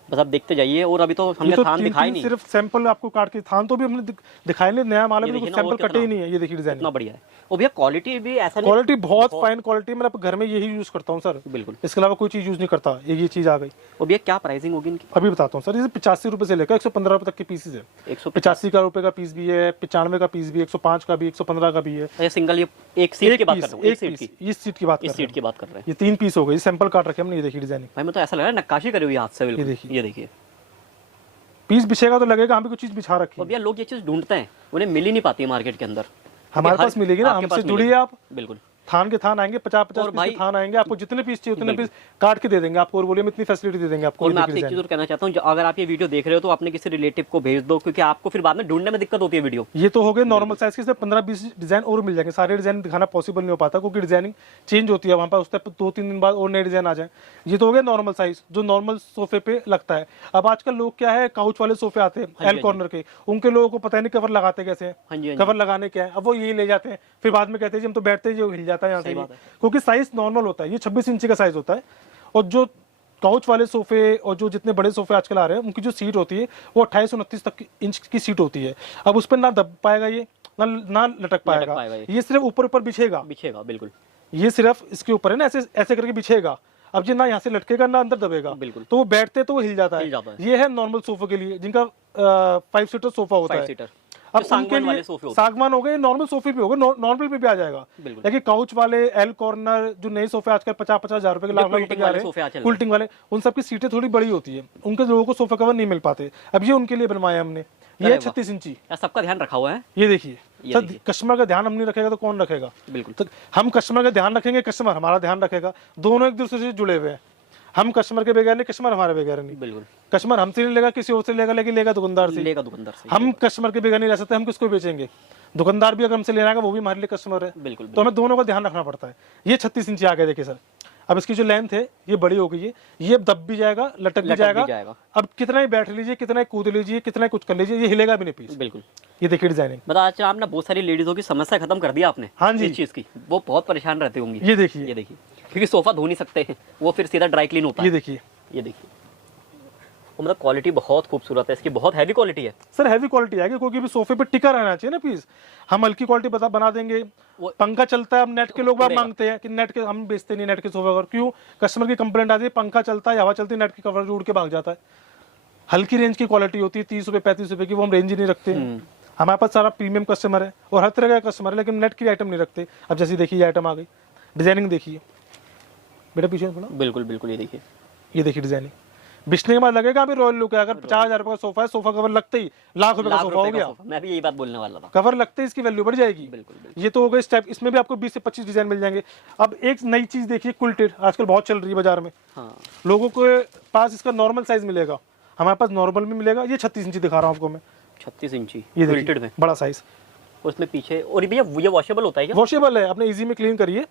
बस आप देखते जाइए। और अभी तो हमने थान दिखाई नहीं, सिर्फ सैंपल आपको काट के, थान तो भी हमने दिखाया नहीं, नया माल है, सैंपल कटे ही नहीं है। ये देखिए डिजाइन इतना बढ़िया है। और भैया क्वालिटी भी ऐसा नहीं, क्वालिटी बहुत फाइन क्वालिटी। मैं घर में यही यूज करता हूँ सर, बिल्कुल। इसके अलावा कोई चीज यूज नहीं करता। ये चीज आ गई। और भैया क्या प्राइसिंग होगी इनकी? अभी बताता हूँ सर। ये 85 रुपए से लेकर 115 रुपए तक के पीसेज है। 85 का रुपए का पीस भी है, 95 का पीस भी, 105 का भी, 115 का भी है। सिंगल, ये एक सीट की बात कर रहा हूँ, एक सीट की, इस सीट की बात कर रहे हैं। ये 3 पीस हो गई, सैंपल काट रखे हमने। ये देखिए डिजाइनिंग, भाई मैं तो ऐसा लग रहा है नक्काशी करी हुई हाथ से बिल्कुल। ये देखिए पीस बिछेगा तो लगेगा हम भी कुछ चीज बिछा रखी है। और भैया लोग ये चीज ढूंढते हैं, उन्हें मिल ही नहीं पाती मार्केट के अंदर। हमारे पास मिलेगी ना, हमसे जुड़िए आप। बिल्कुल, थान के थान आएंगे, 50-50 पीस के थान आएंगे। आपको जितने पीस चाहिए उतने पीस काट के दे देंगे आपको, और बोलिए हम इतनी फैसिलिटी दे देंगे आपको। और मैं आपसे एक चीज और कहना चाहता हूँ, अगर आप ये वीडियो देख रहे हो तो अपने किसी रिलेटिव को भेज दो, क्योंकि आपको फिर बाद में ढूंढने में दिक्कत होती है वीडियो। ये तो हो गए नॉर्मल साइज के, सिर्फ 15-20 डिजाइन और मिल जाएंगे। सारे डिजाइन दिखाना पॉसिबल नहीं हो पाता, क्योंकि डिजाइनिंग चेंज होती है वहाँ पर। उस तक 2-3 दिन बाद और नए डिजाइन आ जाए। ये तो हो गया नॉर्मल साइज, जो नॉर्मल सोफे पे लगता है। अब आजकल लोग क्या है, काउच वाले सोफे आते हैं एल कॉर्नर के, उनके लोगों को पता नहीं कवर लगाते कैसे हैं, कवर लगाने क्या है। अब वो यही ले जाते हैं, फिर बाद में कहते हैं हम तो बैठते ही जो हिल जाता है यहाँ से, क्योंकि साइज नॉर्मल होता है। ये 26 इंची का साइज होता है। और जो काउच वाले सोफे और जो जितने बड़े सोफे आजकल आ रहे हैं, उनकी जो सीट होती है वो 28-29 तक इंच की सीट होती है। अब उस पर ना दब पाएगा ये, ना लटक पाएगा। ये सिर्फ ऊपर ऊपर बिछेगा बिल्कुल। ये सिर्फ इसके ऊपर है ना, ऐसे ऐसे करके बिछेगा। अब ये ना यहाँ से लटकेगा ना अंदर दबेगा, तो वो बैठते तो वो हिल जाता है। ये है नॉर्मल सोफे के लिए, जिनका 5 सीटर सोफा होता है। अब उनके लिए सागवान हो गए, नॉर्मल सोफे भी हो गए, नॉर्मल पे भी आ जाएगा। लेकिन काउच वाले, एल कॉर्नर, जो नए सोफे आजकल 50-50 हजार रुपए के, लाख रुपए के आ रहे हैं, कुल्टिंग वाले, उन सबकी सीटें थोड़ी बड़ी होती है, उनके लोगों को सोफा कवर नहीं मिल पाते। अब ये उनके लिए बनवाया हमने। ये 36 इंची, सबका ध्यान रखा हुआ है। ये देखिए सर, कस्टमर का ध्यान हम नहीं रखेगा तो कौन रखेगा? बिल्कुल, तो हम कस्टमर का ध्यान रखेंगे, कस्टमर हमारा ध्यान रखेगा। दोनों एक दूसरे से जुड़े हुए हैं। हम कस्टमर के बगैर नहीं, कस्टमर हमारे बगैर नहीं। बिल्कुल, कस्टमर हमसे नहीं लेगा, किसी और से लेगा, लेकिन लेगा दुकानदार से। हम कस्टमर के बगैर नहीं रह सकते, हम किसको बेचेंगे? दुकानदार भी अगर हमसे लेना है वो भी हमारे लिए कस्टमर है। बिल्कुल, तो हमें दोनों का ध्यान रखना पड़ता है। ये 36 इंची आ गया, देखिए सर। अब इसकी जो लेंथ है ये बड़ी हो गई है, ये दब भी जाएगा, लटक भी जाएगा। अब कितना ही बैठ लीजिए, कितना ही कूद लीजिए, कितना ही कुछ कर लीजिए, ये हिलेगा भी नहीं पीस। बिल्कुल, ये देखिए डिजाइनिंग। बता, अच्छा आपने बहुत सारी लेडीजों की समस्या खत्म कर दिया आपने। हाँ जी, इस चीज की वो बहुत परेशान रहते होंगे। ये देखिए, क्योंकि सोफा धो नहीं सकते हैं, वो फिर सीधा ड्राई क्लीन होता है। ये देखिए, मतलब क्वालिटी बहुत खूबसूरत है इसकी, बहुत हैवी क्वालिटी है सर। हैवी क्वालिटी है क्योंकि भी सोफे पे टिका रहना चाहिए ना पीस। हम हल्की क्वालिटी बना देंगे, पंखा चलता है। अब नेट के लोग बात मांगते हैं कि नेट के हम बेचते नहीं, नेट के सोफे कवर। क्यों? कस्टमर की कंप्लेंट आती है, पंखा चलता है, हवा चलती है, नेट की कवर उड़ के भाग जाता है। हल्की रेंज की क्वालिटी होती है, 30 रुपए 35 रुपए की, वो हम रेंज ही नहीं रखते। हमारे पास सारा प्रीमियम कस्टमर है और हर तरह का कस्टमर है, लेकिन नेट की आइटम नहीं रखते। अब जैसे देखिए आइटम आ गई, डिजाइनिंग देखिए, बेटा पीछे थोड़ा, बिल्कुल बिल्कुल, ये देखिए डिजाइनिंग, बिछने के बाद लगेगा अभी रॉयल लुक है। अगर 50,000 रुपए का सोफा है, सोफा कवर लगते ही लाख रुपए का सोफा हो गया। मैं भी यही बात बोलने वाला था। कवर लगते ही इसकी वैल्यू बढ़ जाएगी। बिल्कुल बिल्कुल। ये तो हो गए स्टेप। इसमें भी आपको 20 से 25 डिजाइन मिल जाएंगे। अब एक नई चीज देखिए, क्विल्टेड आजकल बहुत चल रही है बाजार में। हाँ, लोगों के पास इसका नॉर्मल साइज मिलेगा, हमारे पास नॉर्मल भी मिलेगा। ये 36 इंची दिखा रहा हूँ आपको मैं, 36 इंची ये क्विल्टेड देखिए में, बड़ा साइज, उसमें पीछे। और भैया ये वॉशेबल होता है क्या? वॉशेबल है। अपने इजी में क्लीन करिए,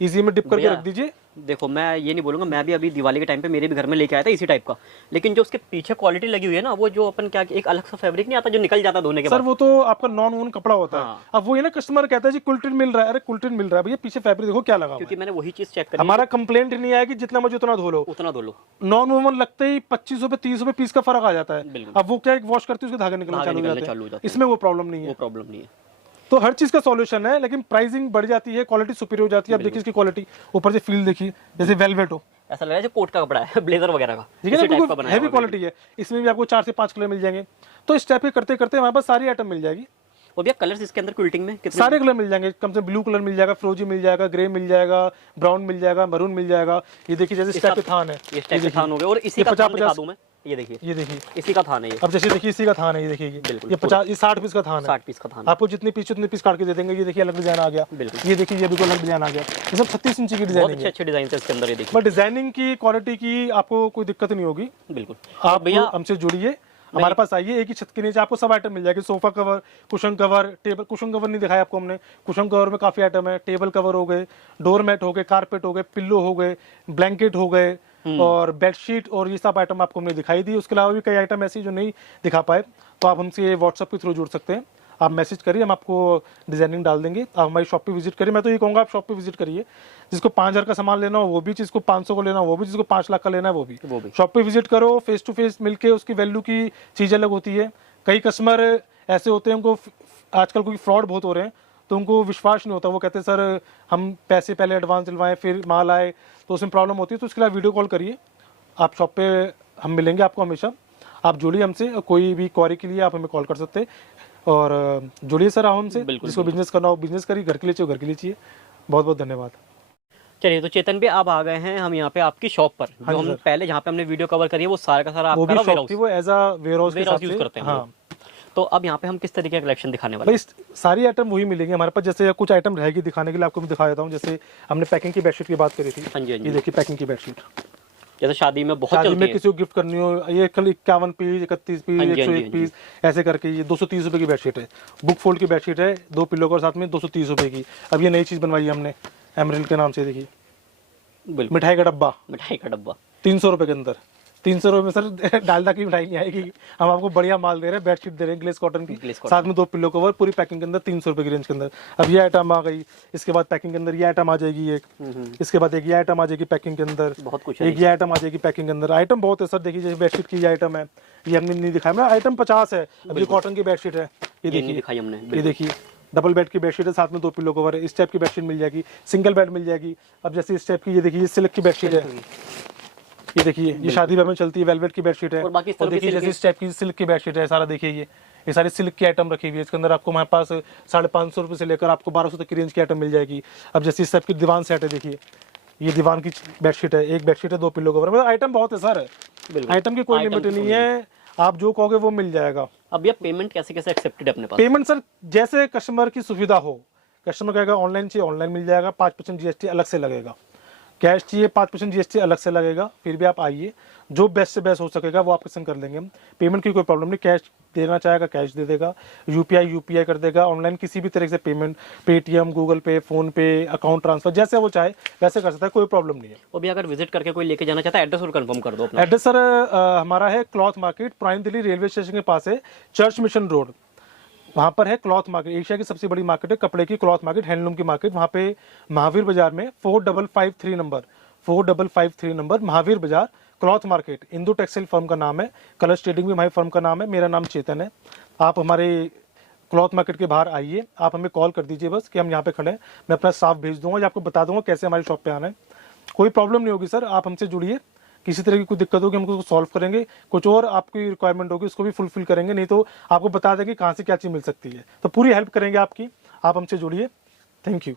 इजी में डिप करके भैया, रख दीजिए। देखो मैं ये नहीं बोलूंगा, मैं भी अभी दिवाली के टाइम पे मेरे भी घर में लेके आया था इसी टाइप का, लेकिन जो उसके पीछे क्वालिटी लगी हुई है ना, वो जो अपन क्या एक अलग सा फैब्रिक नहीं आता जो निकल जाता धोने के सर बाद। वो तो आपका नॉन वोन कपड़ा होता हाँ। है। अब वो ये ना कस्टमर कहता है जी क्विल्टेड मिल रहा है, अरे क्विल्टेड मिल रहा है भैया, पीछे फैब्रिक देखो क्या लगा हुआ है। क्योंकि मैंने वही चीज चेक करी, हमारा कंप्लेंट नहीं आया कि जितना मुझे उतना धो लो, उतना धो लो। नॉन वोमन लगते ही 25 रुपए 30 रुपए पीस का फर्क आ जाता है। बिल्कुल। अब वो क्या वॉश करती है उसके धागे निकलना धागे चालू हो निकलने जाते चालू हो हैं, जाते हैं। इसमें वो प्रॉब्लम नहीं वो है। प्रॉब्लम नहीं है। तो हर चीज का सॉल्यूशन है, लेकिन प्राइसिंग बढ़ जाती है, क्वालिटी सुपीरियर हो जाती है। अब देखिए इसकी क्वालिटी, ऊपर से फील देखिए, जैसे वेलवेट हो, ऐसा लग रहा है जैसे कोट का कपड़ा है, ब्लेजर वगैरह का, ठीक है इसी ना, टाइप का बिल्कुल बनाया हैवी हुआ है। क्वालिटी है। इसमें भी आपको 4 से 5 कलर मिल जाएंगे। तो इस टाइप के करते करते हमारे पास सारी आइटम मिल जाएगी। और भैया कलर्स इसके अंदर क्विल्टिंग में कितने? सारे कलर मिल जाएंगे, कम से कम ब्लू कलर मिल जाएगा, फ्रोजी मिल जाएगा, ग्रे मिल जाएगा, ब्राउन मिल जाएगा, मरून मिल जाएगा। ये देखिए जैसे स्टेप पे थान है, ये स्टेप पे थान हो गया। और इसी ये का 50 थान दिखा दूं मैं, ये देखिए ये देखिए। इसी का थान है ये। अब जैसे देखिए इसी का थान है, ये देखिए बिल्कुल, ये 50 ये 60 पीस का थान है। 60 पीस का थान। आपको जितने पीस उतने पीस काट के दे देंगे। ये देखिए अलग डिजाइन आ गया, बिल्कुल। ये देखिए ये बिल्कुल अलग डिजाइन आ गया। ये सब 36 इंची की बहुत डिजाइनिंग अच्छे है। अच्छे डिजाइन है इसके अंदर, ये देखिए। बट डिजाइनिंग की, क्वालिटी की आपको कोई दिक्कत नहीं होगी। बिल्कुल। आप भैया हमसे जुड़िए, हमारे पास आइए, एक ही छत के नीचे आपको सब आइटम मिल जाएगी। Sofa cover, cushion cover, table, cushion cover नहीं दिखाया आपको हमने, कुशन कवर में काफी आइटम है। टेबल कवर हो गए, डोर मैट हो गए, कारपेट हो गए, पिल्लो हो गए, ब्लैंकेट हो गए, और बेडशीट, और ये सब आइटम आपको हमने दिखाई दी। उसके अलावा भी कई आइटम ऐसे जो नहीं दिखा पाए, तो आप हमसे व्हाट्सएप के थ्रू जुड़ सकते हैं। आप मैसेज करिए, हम आपको डिजाइनिंग डाल देंगे। आप हमारी शॉप पे विजिट करिए। मैं तो ये कहूँगा आप शॉप पे विजिट करिए। जिसको 5,000 का सामान लेना हो वो भी, जिसको 500 को लेना हो वो भी, जिसको 5 लाख का लेना है वो भी। शॉप पे विजिट करो, फेस टू फेस मिलके उसकी वैल्यू की चीज़ अलग होती है। कई कस्टमर ऐसे होते हैं, उनको आजकल कोई फ्रॉड बहुत हो रहे हैं, तो उनको विश्वास नहीं होता। वो कहते हैं सर हम पैसे पहले एडवांस दिलवाएं फिर माल आए, तो उसमें प्रॉब्लम होती है। तो उसके लिए वीडियो कॉल करिए, आप शॉप पे हम मिलेंगे आपको हमेशा। आप जुड़िए हमसे, कोई भी क्वारी के लिए आप हमें कॉल कर सकते हैं। और जुड़िए सर आप हमसे, जिसको बिजनेस करना हो बिजनेस करिए, घर के लिए चाहिए घर के लिए चाहिए। बहुत बहुत धन्यवाद। चलिए, तो चेतन भी आप आ गए हैं हम यहाँ पे आपकी शॉप पर। जो हम पहले जहाँ पे हमने वीडियो कवर करी है वो सारा का सारा वो आपका भी वेयर शॉप थी, वो as a warehouse use करते हैं। हाँ। तो अब यहाँ पे हम किस तरीके का कलेक्शन दिखाने वाले हैं? भाई सारी आइटम वही मिलेंगे हमारे पास। जैसे कुछ आइटम रहेगी दिखाने के लिए, आपको भी दिखा देता हूँ। जैसे हमने पैकिंग की बेडशीट की बात करी थी, हाँ जी, हाँ जी। ये देखिए पैकिंग की बेडशीट, जैसे शादी में बहुत शादी चलती में है। किसी को गिफ्ट करनी हो, ये कल 51 पीस, 31 पीस, हाँ जी, हाँ जी, 101 पीस, ऐसे करके ये 230 रुपए की बेडशीट है। बुक फोल्ड की बेडशीट है, 2 पिलो के साथ में 230 रुपए की। अब ये नई चीज बनवाई है हमने एमरल्ड के नाम से, देखिए बिल्कुल, मिठाई का डब्बा, मिठाई का डब्बा 300 रुपए के अंदर। 300 रुपए में सर डालडा की मिठाई नहीं आएगी। हम आपको बढ़िया माल दे रहे हैं, बेडशीट दे रहे हैं ग्लेस कॉटन की, साथ में 2 पिलो कवर, पूरी पैकिंग के अंदर 300 रुपए की रेंज के अंदर। अब ये आइटम आ गई, इसके बाद पैकिंग के अंदर ये आइटम आ जाएगी एक, इसके बाद एक ये आइटम आ जाएगी पैकिंग के अंदर, बहुत कुछ है। एक ये आइटम आ जाएगी पैकिंग के अंदर। आइटम बहुत है सर, देखिए जैसे बेडशीट की ये आइटम है, ये हमने नहीं दिखाया, मतलब आइटम 50 है। अब ये कॉटन की बेडशीट है, ये देखिए दिखाई हमने। ये देखिए डबल बेड की बेडशीट है, साथ में 2 पिलो कवर है। इस टाइप की बेडशीट मिल जाएगी, सिंगल बेड मिल जाएगी। अब जैसे इस टाइप की ये देखिए, ये सिल्क की बेडशीट है, ये देखिए ये शादी ब्याह में चलती है, वेलवेट की बेडशीट है। और बाकी और देखिए जैसे इस टाइप की सिल्क की बेडशीट है, सारा देखिए ये सारी सिल्क की आइटम रखी हुई है। इसके अंदर आपको हमारे पास 550 रुपये से लेकर आपको 1200 तक की रेंज की आइटम मिल जाएगी। अब जैसे इस टाइप की दीवान सेट है, देखिए ये दीवान की बेडशीट है, एक बेडशीट है, 2 पिलो कवर, मतलब आइटम बहुत है सर। आइटम की कोई लिमिट नहीं है, आप जो कहोगे वो मिल जाएगा। अब ये पेमेंट कैसे कैसे एक्सेप्टेड है अपने पास? पेमेंट सर जैसे कस्टमर की सुविधा हो। कस्टमर कहेगा ऑनलाइन चाहिए, ऑनलाइन मिल जाएगा, 5% GST अलग से लगेगा। कैश चाहिए, 5% GST अलग से लगेगा। फिर भी आप आइए, जो बेस्ट से बेस्ट हो सकेगा वो आपके संग कर लेंगे हम। पेमेंट की कोई प्रॉब्लम नहीं, कैश देना चाहेगा कैश दे देगा, यूपीआई कर देगा। ऑनलाइन किसी भी तरह से पेमेंट, पेटीएम, गूगल पे, फोन पे, अकाउंट ट्रांसफर, जैसे वो चाहे वैसे कर सकता है, कोई प्रॉब्लम नहीं है। वो भी अगर विजिट करके कोई लेके जाना चाहता है, एड्रेस और कंफर्म कर दो अपना। एड्रेस सर हमारा है क्लॉथ मार्केट, पुरानी दिल्ली रेलवे स्टेशन के पास है, चर्च मिशन रोड, वहाँ पर है क्लॉथ मार्केट। एशिया की सबसे बड़ी मार्केट है कपड़े की, क्लॉथ मार्केट, हैंडलूम की मार्केट। वहाँ पे महावीर बाजार में 4553 नंबर महावीर बाजार, cloth market. Indu textile firm का नाम है, कलर्स ट्रेडिंग भी हमारी फर्म का नाम है। मेरा नाम चेतन है। आप हमारे क्लॉथ मार्केट के बाहर आइए, आप हमें कॉल कर दीजिए बस कि हम यहाँ पे खड़े हैं, मैं अपना स्टाफ भेज दूंगा या आपको बता दूंगा कैसे हमारी शॉप पे आना है। कोई प्रॉब्लम नहीं होगी सर, आप हमसे जुड़िए। किसी तरह की कोई दिक्कत होगी हम उसको सॉल्व करेंगे, कुछ और आपकी रिक्वायरमेंट होगी उसको भी फुलफिल करेंगे, नहीं तो आपको बता देंगे कहाँ से क्या चीज़ मिल सकती है, तो पूरी हेल्प करेंगे आपकी। आप हमसे जुड़िए। Thank you.